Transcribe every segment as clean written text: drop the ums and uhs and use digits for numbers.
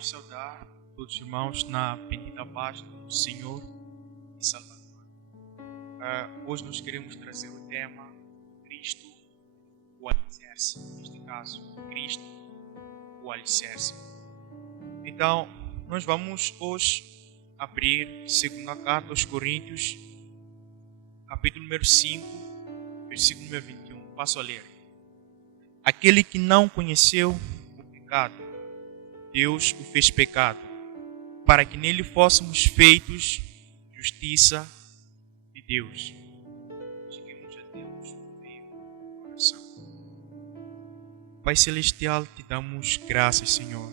queremos saudar todos os irmãos na bendita paz do Senhor e Salvador. Hoje nós queremos trazer o tema Cristo, o alicerce. Neste caso, Cristo, o alicerce. Então, nós vamos hoje abrir segunda carta aos Coríntios, capítulo número 5, versículo número 21. Passo a ler. Aquele que não conheceu o pecado, Deus o fez pecado, para que nele fôssemos feitos justiça de Deus. Cheguemos a Deus no meio do coração. Pai Celestial, te damos graças, Senhor,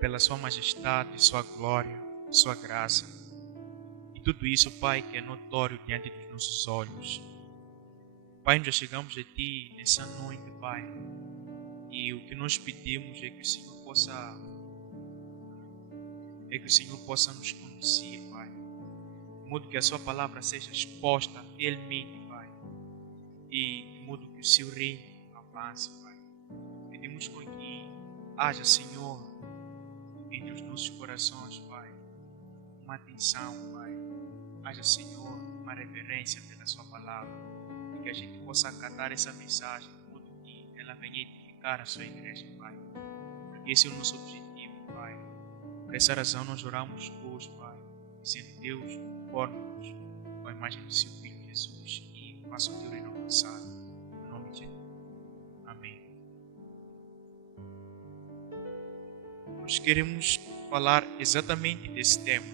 pela sua majestade, sua glória, sua graça. E tudo isso, Pai, que é notório diante dos nossos olhos. Pai, nós já chegamos a Ti nessa noite, Pai. E o que nós pedimos é que o Senhor possa nos conduzir, Pai. De modo que a Sua palavra seja exposta fielmente, Pai. E de modo que o Seu reino avance, Pai. Pedimos com que haja, Senhor, entre os nossos corações, Pai, uma atenção, Pai. Haja, Senhor, uma reverência pela Sua palavra. E que a gente possa acatar essa mensagem, de modo que ela venha edificar a Sua igreja, Pai. Porque esse é o nosso objetivo, Pai. Por essa razão nós oramos hoje, Pai, dizendo: Deus, forma-nos com a imagem do Seu Filho Jesus e faça o Teu reino avançar. Em nome de Jesus. Amém. Nós queremos falar exatamente desse tema.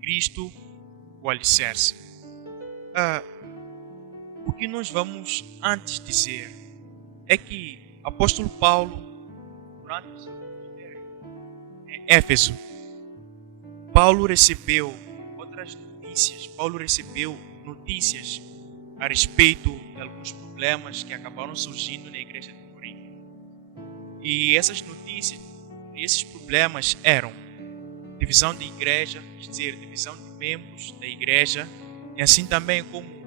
Cristo, o alicerce. O que nós vamos antes dizer é que o apóstolo Paulo, durante o seu ministério em Éfeso, Paulo recebeu notícias a respeito de alguns problemas que acabaram surgindo na igreja de Corinto. E essas notícias, esses problemas eram divisão de igreja, quer dizer, divisão de membros da igreja, e assim também como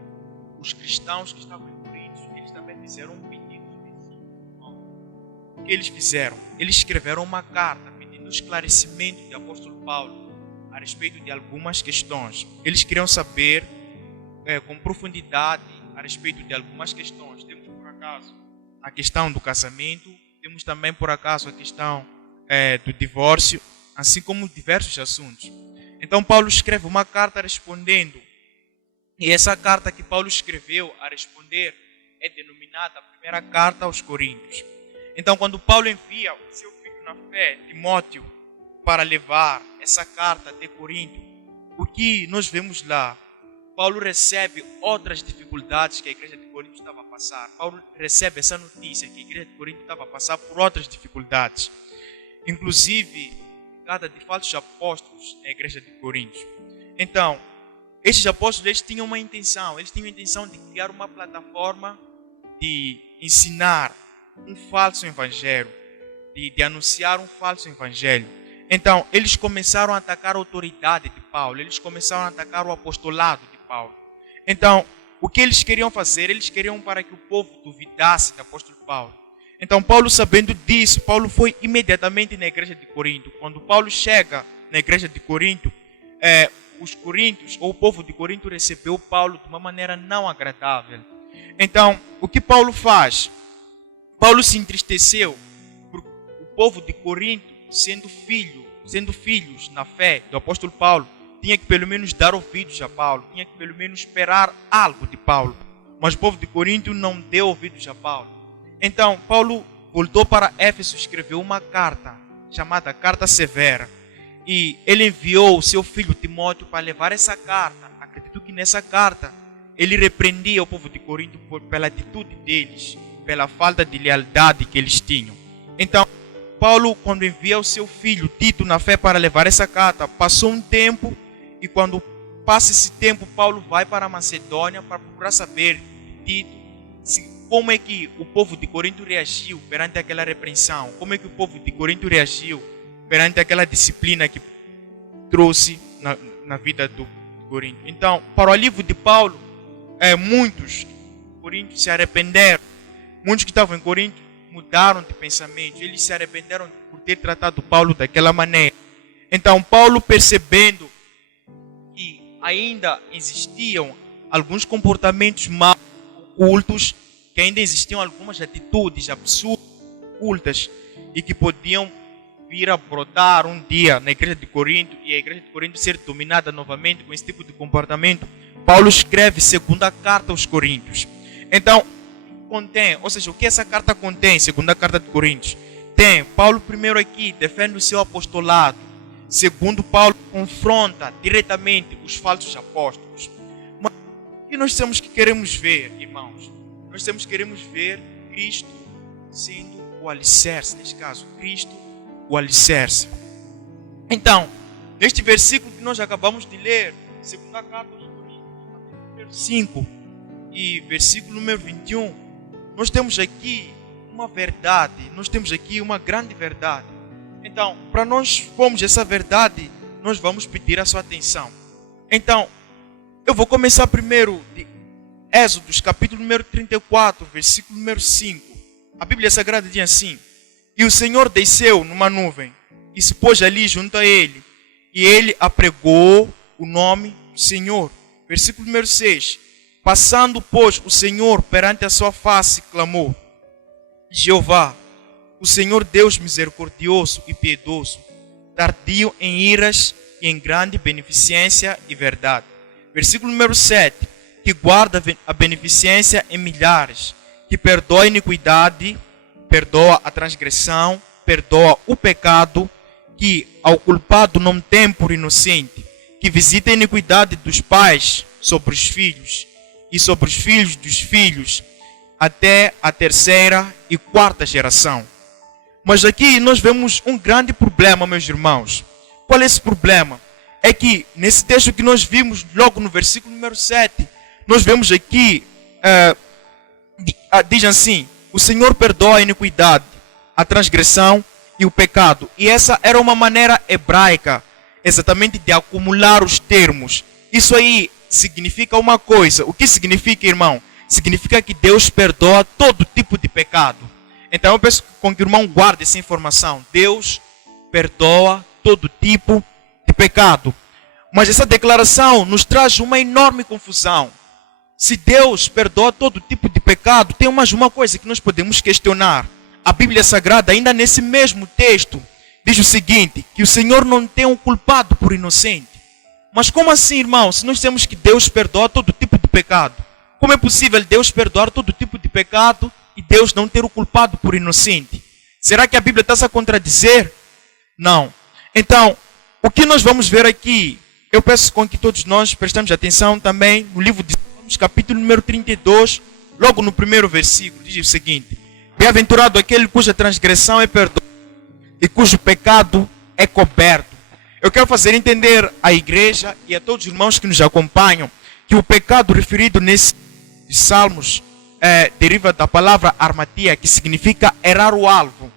os cristãos que estavam em Corinto, eles também fizeram um pedido específico. O que eles fizeram? Eles escreveram uma carta pedindo esclarecimento do apóstolo Paulo a respeito de algumas questões. Eles queriam saber com profundidade a respeito de algumas questões. Temos, por acaso, a questão do casamento, temos também, por acaso, a questão do divórcio, assim como diversos assuntos. Então, Paulo escreve uma carta respondendo. E essa carta que Paulo escreveu a responder é denominada a primeira carta aos Coríntios. Então, quando Paulo envia o seu filho na fé, Timóteo, para levar essa carta até Corinto, o que nós vemos lá? Paulo recebe outras dificuldades que a igreja de Corinto estava a passar. Paulo recebe essa notícia que a igreja de Corinto estava a passar por outras dificuldades. Inclusive, de falsos apóstolos na igreja de Corinto. Então, estes apóstolos, eles tinham a intenção de criar uma plataforma de ensinar um falso evangelho, de anunciar um falso evangelho. Então, eles começaram a atacar a autoridade de Paulo, eles começaram a atacar o apostolado de Paulo. Então, o que eles queriam fazer? Eles queriam para que o povo duvidasse do apóstolo Paulo. Então, Paulo, sabendo disso, Paulo foi imediatamente na igreja de Corinto. Quando Paulo chega na igreja de Corinto, os coríntios, ou o povo de Corinto, recebeu Paulo de uma maneira não agradável. Então, o que Paulo faz? Paulo se entristeceu por o povo de Corinto, sendo filhos na fé do apóstolo Paulo, tinha que pelo menos dar ouvidos a Paulo, tinha que pelo menos esperar algo de Paulo. Mas o povo de Corinto não deu ouvidos a Paulo. Então, Paulo voltou para Éfeso e escreveu uma carta, chamada Carta Severa. E ele enviou o seu filho Timóteo para levar essa carta. Acredito que nessa carta ele repreendia o povo de Corinto pela atitude deles, pela falta de lealdade que eles tinham. Então, Paulo, quando envia o seu filho Tito na fé para levar essa carta, passou um tempo, e quando passa esse tempo, Paulo vai para a Macedônia para procurar saber de Tito como é que o povo de Corinto reagiu perante aquela repreensão, como é que o povo de Corinto reagiu perante aquela disciplina que trouxe na vida do Corinto. Então, para o alívio de Paulo, muitos Coríntios se arrependeram. Muitos que estavam em Corinto mudaram de pensamento. Eles se arrependeram de por ter tratado Paulo daquela maneira. Então, Paulo, percebendo que ainda existiam alguns comportamentos mal ocultos, que ainda existiam algumas atitudes absurdas, ocultas, e que podiam vir a brotar um dia na igreja de Corinto, e a igreja de Corinto ser dominada novamente com esse tipo de comportamento, Paulo escreve segunda carta aos Coríntios. Então, contém, ou seja, o que essa carta contém, segunda carta de Coríntios? Tem, Paulo primeiro aqui defende o seu apostolado. Segundo, Paulo confronta diretamente os falsos apóstolos. Mas o que nós temos que queremos ver, irmãos? Nós queremos ver Cristo sendo o alicerce, neste caso, Cristo o alicerce. Então, neste versículo que nós acabamos de ler, segunda carta aos Coríntios, número 5 e versículo número 21, nós temos aqui uma verdade, nós temos aqui uma grande verdade. Então, para nós expormos essa verdade, nós vamos pedir a sua atenção. Então, eu vou começar primeiro de Êxodos, capítulo número 34, versículo número 5. A Bíblia Sagrada diz assim: e o Senhor desceu numa nuvem e se pôs ali junto a ele, e ele apregou o nome do Senhor. Versículo número 6. Passando, pois, o Senhor perante a sua face, clamou: Jeová, o Senhor Deus misericordioso e piedoso, tardio em iras e em grande beneficência e verdade. Versículo número 7. Que guarda a beneficência em milhares, que perdoa a iniquidade, perdoa a transgressão, perdoa o pecado, que ao culpado não tem por inocente, que visita a iniquidade dos pais sobre os filhos, e sobre os filhos dos filhos, até a terceira e quarta geração. Mas aqui nós vemos um grande problema, meus irmãos. Qual é esse problema? É que nesse texto que nós vimos logo no versículo número 7, nós vemos aqui, diz assim: o Senhor perdoa a iniquidade, a transgressão e o pecado. E essa era uma maneira hebraica, exatamente, de acumular os termos. Isso aí significa uma coisa. O que significa, irmão? Significa que Deus perdoa todo tipo de pecado. Então eu peço com que o irmão guarde essa informação. Deus perdoa todo tipo de pecado. Mas essa declaração nos traz uma enorme confusão. Se Deus perdoa todo tipo de pecado, tem mais uma coisa que nós podemos questionar. A Bíblia Sagrada, ainda nesse mesmo texto, diz o seguinte: que o Senhor não tem um culpado por inocente. Mas como assim, irmão? Se nós temos que Deus perdoa todo tipo de pecado, como é possível Deus perdoar todo tipo de pecado e Deus não ter o culpado por inocente? Será que a Bíblia está a contradizer? Não. Então, o que nós vamos ver aqui, eu peço com que todos nós prestemos atenção também no livro de Salmos, capítulo número 32, logo no primeiro versículo, diz o seguinte: bem-aventurado aquele cuja transgressão é perdoada e cujo pecado é coberto. Eu quero fazer entender à igreja e a todos os irmãos que nos acompanham que o pecado referido nesses salmos deriva da palavra armatia, que significa errar o alvo.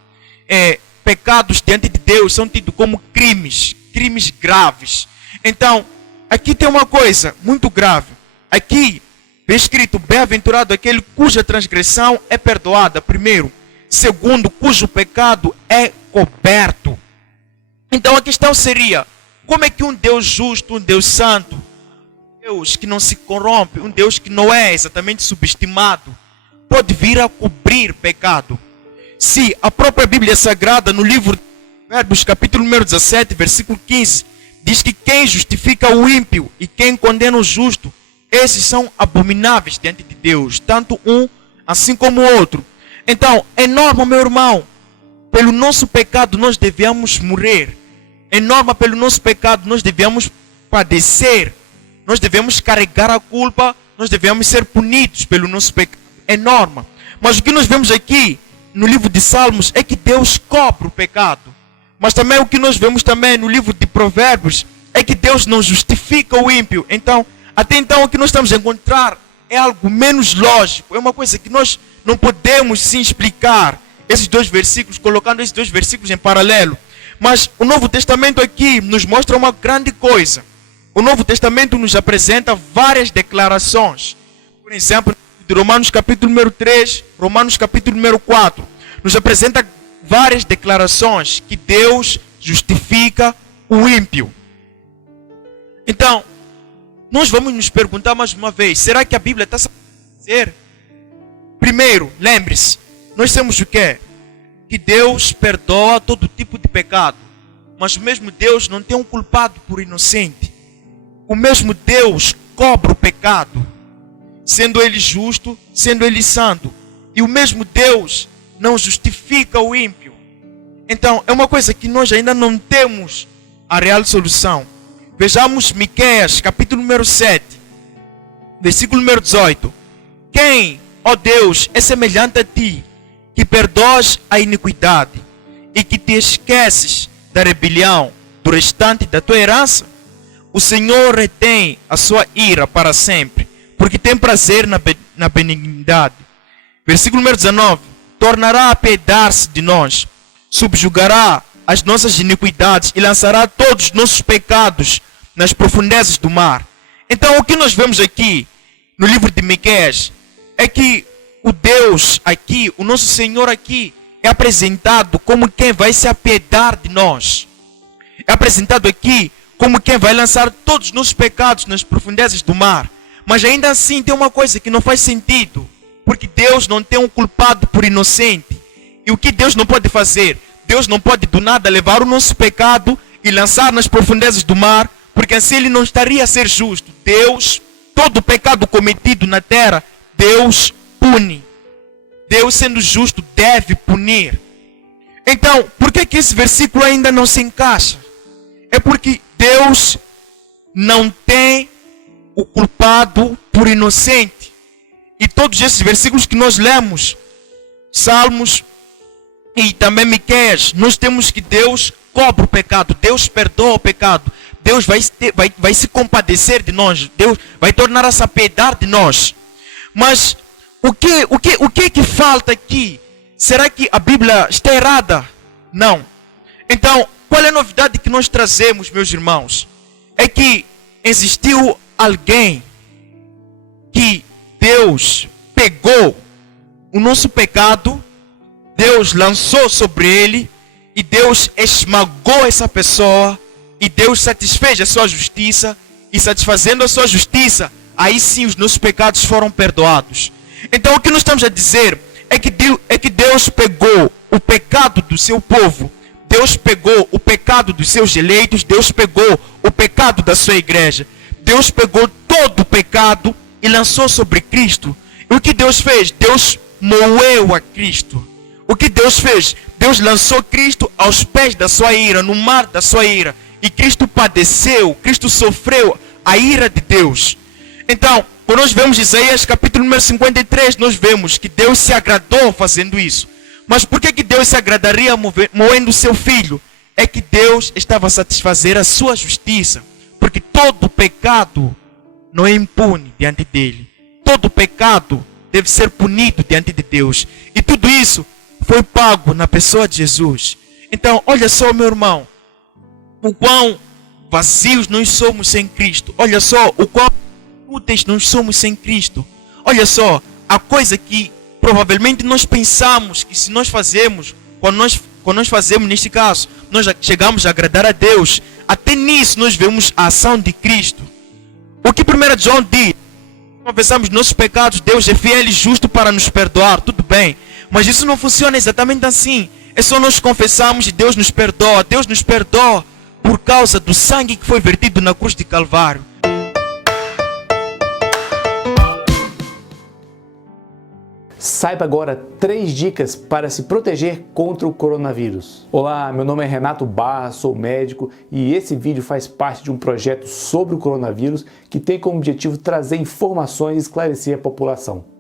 Pecados diante de Deus são tidos como crimes graves. Então, aqui tem uma coisa muito grave. Aqui, vem escrito: bem-aventurado aquele cuja transgressão é perdoada, primeiro. Segundo, cujo pecado é coberto. Então a questão seria: como é que um Deus justo, um Deus santo, um Deus que não se corrompe, um Deus que não é exatamente subestimado, pode vir a cobrir pecado? Se a própria Bíblia Sagrada, no livro de Provérbios, capítulo número 17, versículo 15, diz que quem justifica o ímpio e quem condena o justo, esses são abomináveis diante de Deus, tanto um assim como o outro. Então, é norma, meu irmão, pelo nosso pecado nós devemos morrer. É norma, pelo nosso pecado nós devemos padecer. Nós devemos carregar a culpa, nós devemos ser punidos pelo nosso pecado. É norma. Mas o que nós vemos aqui no livro de Salmos é que Deus cobre o pecado. Mas também o que nós vemos também no livro de Provérbios é que Deus não justifica o ímpio. Então, até então o que nós estamos a encontrar é algo menos lógico. É uma coisa que nós não podemos sim explicar esses dois versículos, colocando esses dois versículos em paralelo. Mas o Novo Testamento aqui nos mostra uma grande coisa. O Novo Testamento nos apresenta várias declarações. Por exemplo, de Romanos capítulo número 3, Romanos capítulo número 4, nos apresenta várias declarações que Deus justifica o ímpio. Então, nós vamos nos perguntar mais uma vez, será que a Bíblia está a dizer? Primeiro, lembre-se, nós temos o quê? Que Deus perdoa todo tipo de pecado, mas o mesmo Deus não tem um culpado por inocente. O mesmo Deus cobra o pecado, sendo Ele justo, sendo Ele santo. E o mesmo Deus não justifica o ímpio. Então, é uma coisa que nós ainda não temos a real solução. Vejamos Miqueias, capítulo número 7, versículo número 18. Quem, ó Deus, é semelhante a ti, que perdoas a iniquidade e que te esqueces da rebelião do restante da tua herança? O Senhor retém a sua ira para sempre, porque tem prazer na benignidade. Versículo número 19. Tornará a piedar-se de nós, subjugará as nossas iniquidades e lançará todos os nossos pecados nas profundezas do mar. Então, o que nós vemos aqui no livro de Miqueias é que o Deus aqui, o nosso Senhor aqui, é apresentado como quem vai se apiedar de nós. É apresentado aqui como quem vai lançar todos os nossos pecados nas profundezas do mar. Mas ainda assim tem uma coisa que não faz sentido, porque Deus não tem um culpado por inocente. E o que Deus não pode fazer? Deus não pode do nada levar o nosso pecado e lançar nas profundezas do mar, porque assim Ele não estaria a ser justo. Deus, todo pecado cometido na terra, Deus pune. Deus, sendo justo, deve punir. Então, por que esse versículo ainda não se encaixa? É porque Deus não tem o culpado por inocente. E todos esses versículos que nós lemos, Salmos e também Miqueias, nós temos que Deus cobra o pecado, Deus perdoa o pecado, Deus vai se compadecer de nós, Deus vai tornar a se apiedar de nós. Mas o que falta aqui? Será que a Bíblia está errada? Não. Então, qual é a novidade que nós trazemos, meus irmãos? É que existiu alguém que Deus pegou o nosso pecado, Deus lançou sobre ele, e Deus esmagou essa pessoa, e Deus satisfez a sua justiça, e satisfazendo a sua justiça, aí sim os nossos pecados foram perdoados. Então o que nós estamos a dizer é que Deus pegou o pecado do seu povo, Deus pegou o pecado dos seus eleitos, Deus pegou o pecado da sua igreja, Deus pegou todo o pecado e lançou sobre Cristo. E o que Deus fez? Deus moeu a Cristo. O que Deus fez? Deus lançou Cristo aos pés da sua ira, no mar da sua ira. E Cristo padeceu, Cristo sofreu a ira de Deus. Então, quando nós vemos Isaías capítulo número 53, nós vemos que Deus se agradou fazendo isso. Mas por que Deus se agradaria moendo o seu filho? É que Deus estava a satisfazer a sua justiça. Porque todo pecado não é impune diante dele. Todo pecado deve ser punido diante de Deus. E tudo isso foi pago na pessoa de Jesus. Então, olha só, meu irmão, o quão vazios nós somos sem Cristo. Olha só, o quão úteis nós somos sem Cristo. Olha só, a coisa que provavelmente nós pensamos que se nós fazemos, quando nós fazemos neste caso, nós chegamos a agradar a Deus. Até nisso nós vemos a ação de Cristo. O que 1 João diz? Confessamos nossos pecados, Deus é fiel e justo para nos perdoar, tudo bem. Mas isso não funciona exatamente assim. É só nós confessarmos e Deus nos perdoa. Deus nos perdoa por causa do sangue que foi vertido na cruz de Calvário. Saiba agora 3 dicas para se proteger contra o coronavírus. Olá, meu nome é Renato Barra, sou médico e esse vídeo faz parte de um projeto sobre o coronavírus que tem como objetivo trazer informações e esclarecer a população.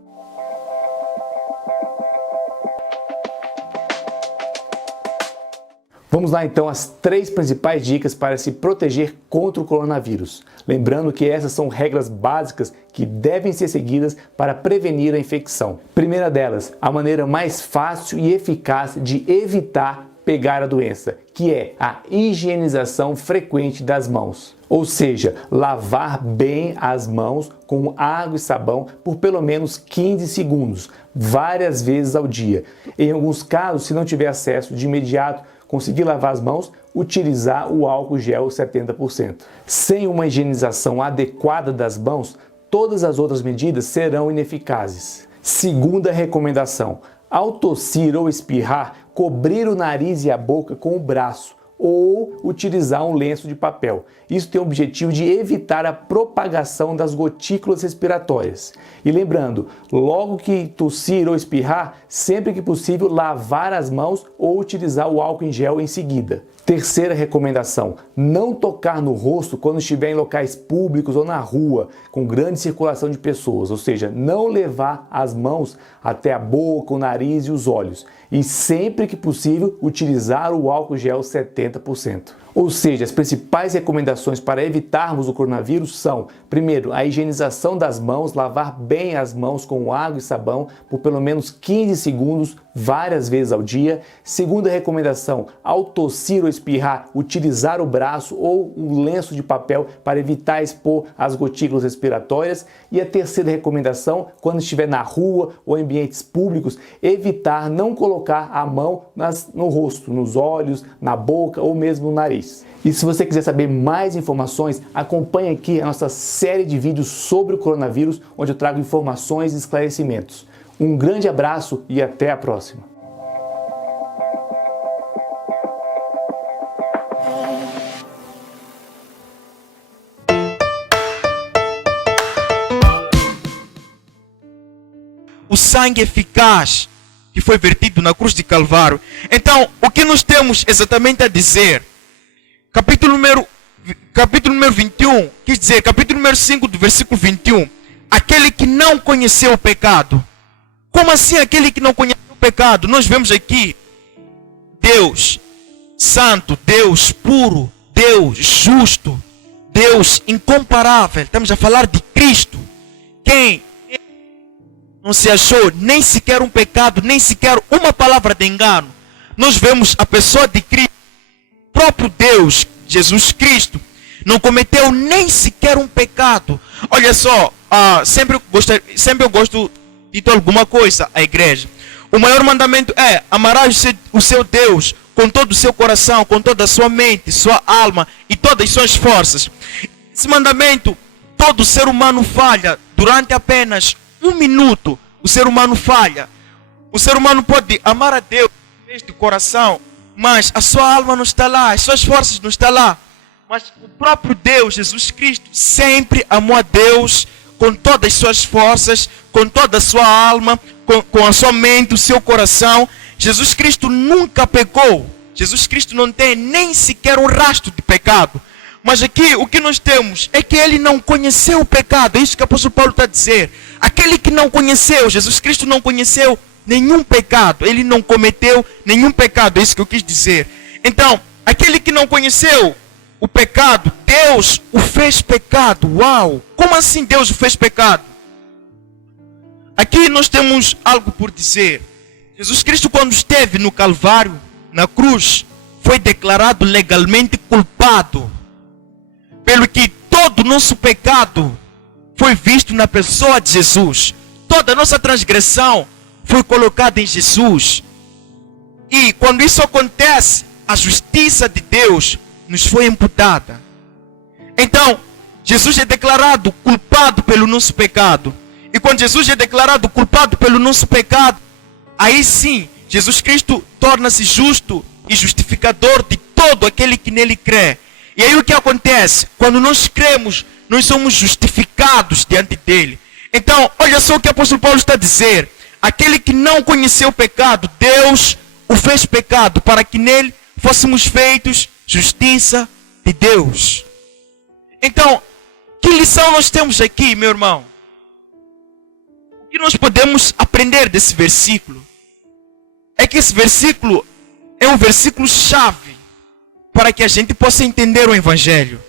Vamos lá então as 3 principais dicas para se proteger contra o coronavírus. Lembrando que essas são regras básicas que devem ser seguidas para prevenir a infecção. Primeira delas, a maneira mais fácil e eficaz de evitar pegar a doença, que é a higienização frequente das mãos. Ou seja, lavar bem as mãos com água e sabão por pelo menos 15 segundos, várias vezes ao dia. Em alguns casos, se não tiver acesso de imediato, conseguir lavar as mãos, utilizar o álcool gel 70%. Sem uma higienização adequada das mãos, todas as outras medidas serão ineficazes. Segunda recomendação: ao tossir ou espirrar, cobrir o nariz e a boca com o braço ou utilizar um lenço de papel. Isso tem o objetivo de evitar a propagação das gotículas respiratórias. E lembrando, logo que tossir ou espirrar, sempre que possível, lavar as mãos ou utilizar o álcool em gel em seguida. Terceira recomendação: não tocar no rosto quando estiver em locais públicos ou na rua, com grande circulação de pessoas, ou seja, não levar as mãos até a boca, o nariz e os olhos. E sempre que possível, utilizar o álcool gel 70%. Ou seja, as principais recomendações para evitarmos o coronavírus são: primeiro, a higienização das mãos, lavar bem as mãos com água e sabão por pelo menos 15 segundos, várias vezes ao dia. Segunda recomendação: ao tossir ou espirrar, utilizar o braço ou um lenço de papel para evitar expor as gotículas respiratórias. E a terceira recomendação: quando estiver na rua ou em ambientes públicos, evitar não colocar a mão no rosto, nos olhos, na boca ou mesmo no nariz. E se você quiser saber mais informações, acompanhe aqui a nossa série de vídeos sobre o coronavírus, onde eu trago informações e esclarecimentos. Um grande abraço e até a próxima! O sangue eficaz que foi vertido na cruz de Calvário. Então, o que nós temos exatamente a dizer? Capítulo número 21, quer dizer, capítulo número 5 do versículo 21. Aquele que não conheceu o pecado. Como assim aquele que não conheceu o pecado? Nós vemos aqui Deus santo, Deus puro, Deus justo, Deus incomparável. Estamos a falar de Cristo. Quem não se achou nem sequer um pecado, nem sequer uma palavra de engano. Nós vemos a pessoa de Cristo, próprio Deus, Jesus Cristo, não cometeu nem sequer um pecado. Olha só, sempre eu gosto de dizer alguma coisa à igreja. O maior mandamento é: amarás o seu Deus com todo o seu coração, com toda a sua mente, sua alma e todas as suas forças. Esse mandamento, todo ser humano falha durante apenas 1 minuto. O ser humano falha. O ser humano pode amar a Deus de coração, mas a sua alma não está lá, as suas forças não estão lá. Mas o próprio Deus, Jesus Cristo, sempre amou a Deus com todas as suas forças, com toda a sua alma, com a sua mente, o seu coração. Jesus Cristo nunca pecou. Jesus Cristo não tem nem sequer um rastro de pecado. Mas aqui o que nós temos é que ele não conheceu o pecado. É isso que o apóstolo Paulo está a dizer. Aquele que não conheceu, Jesus Cristo não conheceu nenhum pecado. Ele não cometeu nenhum pecado. É isso que eu quis dizer. Então, aquele que não conheceu o pecado, Deus o fez pecado. Uau! Como assim Deus o fez pecado? Aqui nós temos algo por dizer. Jesus Cristo, quando esteve no Calvário, na cruz, foi declarado legalmente culpado. Pelo que todo o nosso pecado foi visto na pessoa de Jesus. Toda a nossa transgressão foi colocada em Jesus. E quando isso acontece, a justiça de Deus nos foi imputada. Então, Jesus é declarado culpado pelo nosso pecado. E quando Jesus é declarado culpado pelo nosso pecado, aí sim, Jesus Cristo torna-se justo e justificador de todo aquele que nele crê. E aí o que acontece? Quando nós cremos, nós somos justificados diante dele. Então, olha só o que o apóstolo Paulo está a dizer. Aquele que não conheceu o pecado, Deus o fez pecado, para que nele fôssemos feitos justiça de Deus. Então, que lição nós temos aqui, meu irmão? O que nós podemos aprender desse versículo? É que esse versículo é um versículo chave para que a gente possa entender o Evangelho.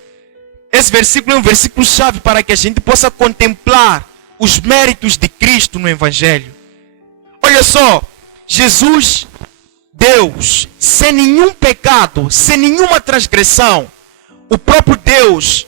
Esse versículo é um versículo chave para que a gente possa contemplar os méritos de Cristo no Evangelho. Olha só, Jesus Deus, sem nenhum pecado, sem nenhuma transgressão, o próprio Deus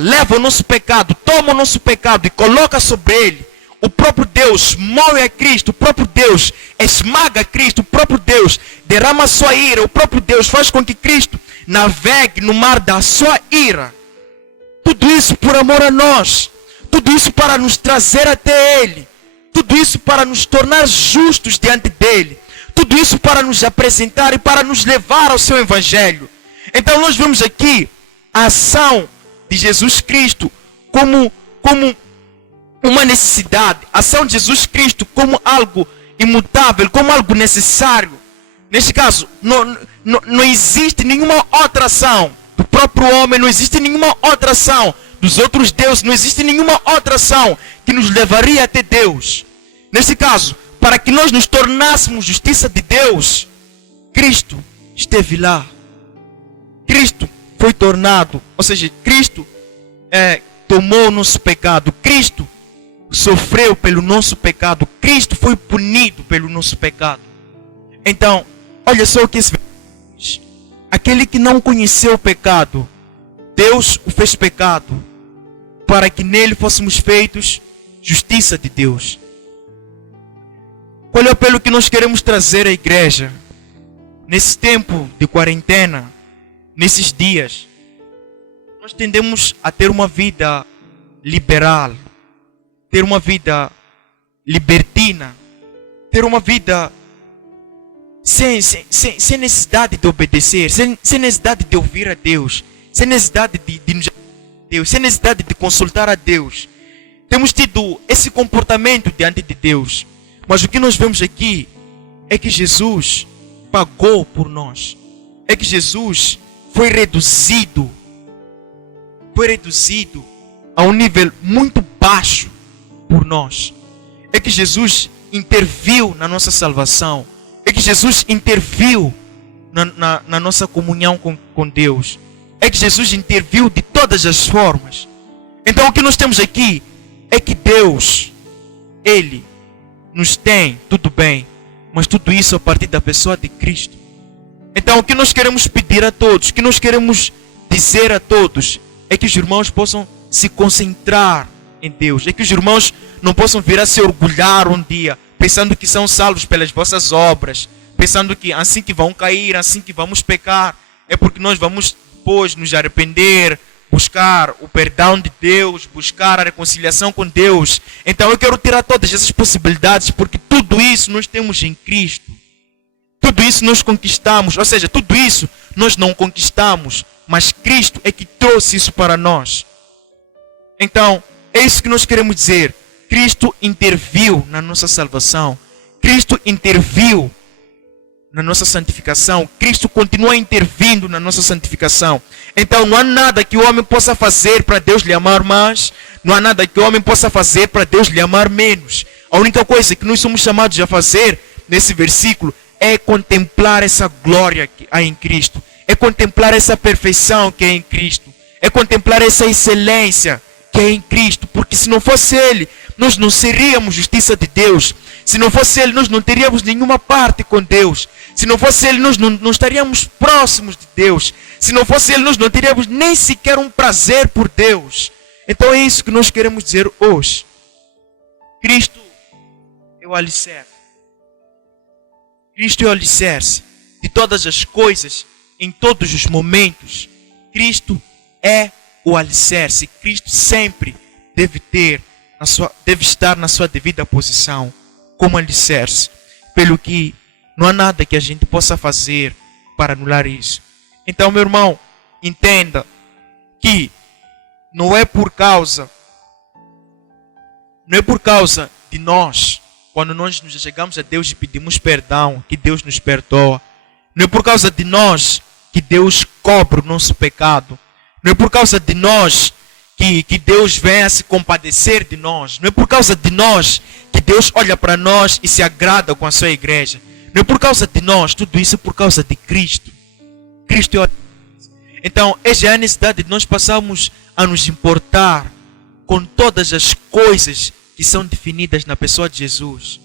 leva o nosso pecado, toma o nosso pecado e coloca sobre ele. O próprio Deus morre a Cristo, o próprio Deus esmaga Cristo, o próprio Deus derrama a sua ira, o próprio Deus faz com que Cristo navegue no mar da sua ira. Tudo isso por amor a nós, tudo isso para nos trazer até Ele, tudo isso para nos tornar justos diante dEle, tudo isso para nos apresentar e para nos levar ao seu Evangelho. Então nós vemos aqui a ação de Jesus Cristo como uma necessidade, a ação de Jesus Cristo como algo imutável, como algo necessário. Neste caso, não existe nenhuma outra ação do próprio homem, não existe nenhuma outra ação dos outros deuses, não existe nenhuma outra ação que nos levaria até Deus. Neste caso, para que nós nos tornássemos justiça de Deus, Cristo esteve lá. Cristo foi tornado, ou seja, Cristo tomou o nosso pecado, Cristo sofreu pelo nosso pecado, Cristo foi punido pelo nosso pecado. Então, olha só o que esse diz. Aquele que não conheceu o pecado, Deus o fez pecado, para que nele fôssemos feitos justiça de Deus. Qual é o apelo que nós queremos trazer à igreja? Nesse tempo de quarentena, nesses dias, nós tendemos a ter uma vida liberal, ter uma vida libertina, ter uma vida sem necessidade de obedecer, sem necessidade de ouvir a Deus, sem necessidade de nos Deus, sem necessidade de consultar a Deus. Temos tido esse comportamento diante de Deus. Mas o que nós vemos aqui é que Jesus pagou por nós. É que Jesus foi reduzido a um nível muito baixo por nós. É que Jesus interviu na nossa salvação. É que Jesus interviu na nossa comunhão com Deus. É que Jesus interviu de todas as formas. Então o que nós temos aqui é que Deus, Ele nos tem tudo bem, mas tudo isso a partir da pessoa de Cristo. Então o que nós queremos pedir a todos, o que nós queremos dizer a todos, é que os irmãos possam se concentrar em Deus, é que os irmãos não possam vir a se orgulhar um dia, pensando que são salvos pelas vossas obras, pensando que assim que vão cair, assim que vamos pecar, é porque nós vamos depois nos arrepender, buscar o perdão de Deus, buscar a reconciliação com Deus. Então eu quero tirar todas essas possibilidades, porque tudo isso nós temos em Cristo. Tudo isso nós conquistamos, ou seja, tudo isso nós não conquistamos, mas Cristo é que trouxe isso para nós. Então, é isso que nós queremos dizer. Cristo interviu na nossa salvação. Cristo interviu na nossa santificação. Cristo continua intervindo na nossa santificação. Então não há nada que o homem possa fazer para Deus lhe amar mais. Não há nada que o homem possa fazer para Deus lhe amar menos. A única coisa que nós somos chamados a fazer nesse versículo é contemplar essa glória que há em Cristo. É contemplar essa perfeição que é em Cristo. É contemplar essa excelência que é em Cristo. Porque se não fosse Ele, nós não seríamos justiça de Deus. Se não fosse Ele, nós não teríamos nenhuma parte com Deus. Se não fosse Ele, nós não estaríamos próximos de Deus. Se não fosse Ele, nós não teríamos nem sequer um prazer por Deus. Então é isso que nós queremos dizer hoje. Cristo é o alicerce. Cristo é o alicerce de todas as coisas, em todos os momentos. Cristo é o alicerce. Cristo sempre deve estar na sua devida posição como alicerce. Pelo que não há nada que a gente possa fazer para anular isso. Então, meu irmão, entenda que não é por causa de nós, quando nós nos chegamos a Deus e pedimos perdão, que Deus nos perdoa. Não é por causa de nós que Deus cobre o nosso pecado. Não é por causa de nós que Deus vem a se compadecer de nós. Não é por causa de nós que Deus olha para nós e se agrada com a sua igreja. Não é por causa de nós, tudo isso é por causa de Cristo. Cristo é o... Então, essa é a necessidade de nós passarmos a nos importar com todas as coisas que são definidas na pessoa de Jesus.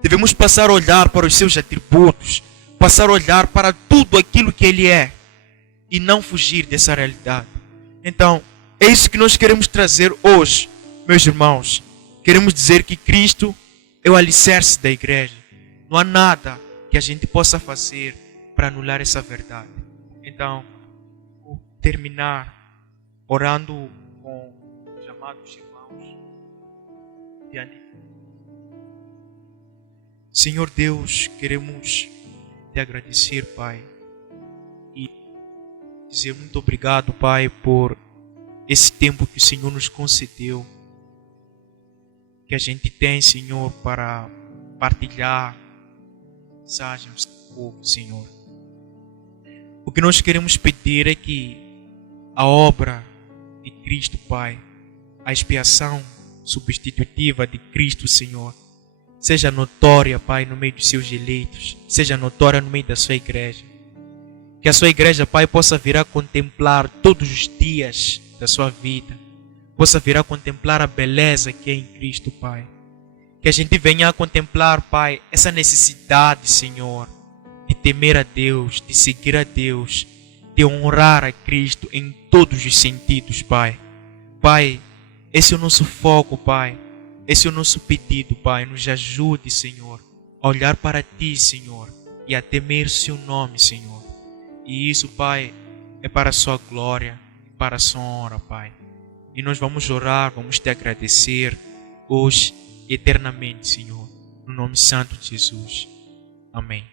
Devemos passar a olhar para os seus atributos, passar a olhar para tudo aquilo que Ele é e não fugir dessa realidade. Então, é isso que nós queremos trazer hoje, meus irmãos. Queremos dizer que Cristo é o alicerce da igreja. Não há nada que a gente possa fazer para anular essa verdade. Então, vou terminar orando com os amados irmãos diante de Deus. Senhor Deus, queremos te agradecer, Pai, e dizer muito obrigado, Pai, por esse tempo que o Senhor nos concedeu, que a gente tem, Senhor, para partilhar mensagens do povo, Senhor. O que nós queremos pedir é que a obra de Cristo, Pai, a expiação substitutiva de Cristo, Senhor, seja notória, Pai, no meio dos seus eleitos, seja notória no meio da sua igreja. Que a sua igreja, Pai, possa vir a contemplar todos os dias da sua vida, possa vir a contemplar a beleza que é em Cristo, Pai. Que a gente venha a contemplar, Pai, essa necessidade, Senhor, de temer a Deus, de seguir a Deus, de honrar a Cristo em todos os sentidos, Pai. Pai, esse é o nosso foco, Pai. Esse é o nosso pedido, Pai. Nos ajude, Senhor, a olhar para Ti, Senhor, e a temer o Seu nome, Senhor. E isso, Pai, é para a Sua glória, para a Sua honra, Pai. E nós vamos orar, vamos Te agradecer hoje, eternamente, Senhor. No nome santo de Jesus. Amém.